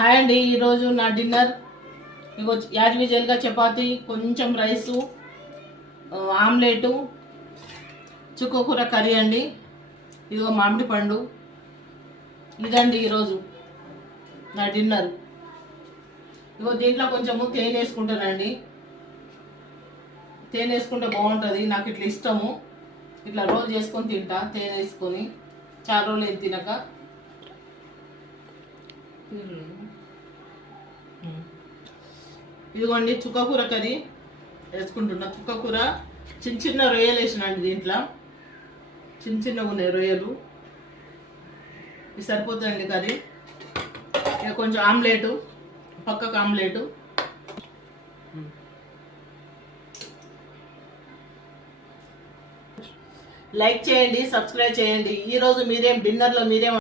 Hi అండి, ఈరోజు నా డిన్నర్ ఇగో యాజ్ యూజువల్గా చపాతి, కొంచెం రైసు, ఆమ్లెటు, చుక్కకూర కర్రీ అండి. ఇదిగో మామిడి పండు. ఇదండి ఈరోజు నా డిన్నర్. ఇగో దీంట్లో కొంచెము తేనె వేసుకుంటానండి. తేనె వేసుకుంటే బాగుంటుంది, నాకు ఇట్లా ఇష్టము. ఇట్లా రోల్ చేసుకొని తింటా తేనె వేసుకొని, చాలా రోజులు ఏం తినక. ఇదిగోండి చుక్కకూర కర్రీ వేసుకుంటున్నా. చుక్కకూర చిన్న చిన్న రొయ్యలు వేసినండి దీంట్లో. చిన్న చిన్నగా ఉన్నాయి రొయ్యలు. ఇది సరిపోతుందండి కర్రీ. ఇక కొంచెం ఆమ్లెటు, పక్కకు ఆమ్లెటు. లైక్ చేయండి, సబ్స్క్రైబ్ చేయండి. ఈరోజు మీరేం డిన్నర్లో మీరేం